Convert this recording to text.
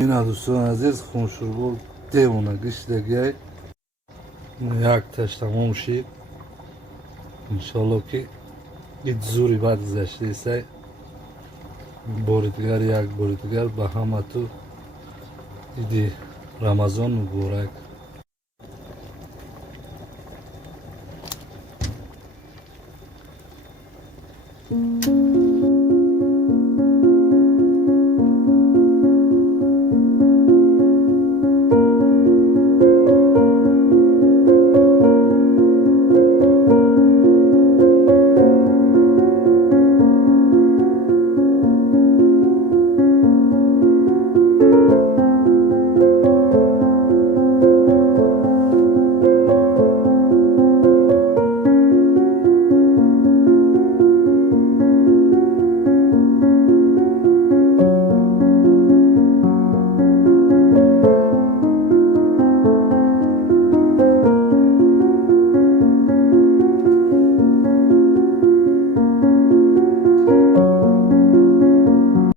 اینا دوستان عزیز خونشوربول دیوونه گشتگی یک تاش تمام شد انشالله که این زوری بعد زشتی سای باری دیگر یک باری دیگر به همه تو ایدی رمضان مبارک.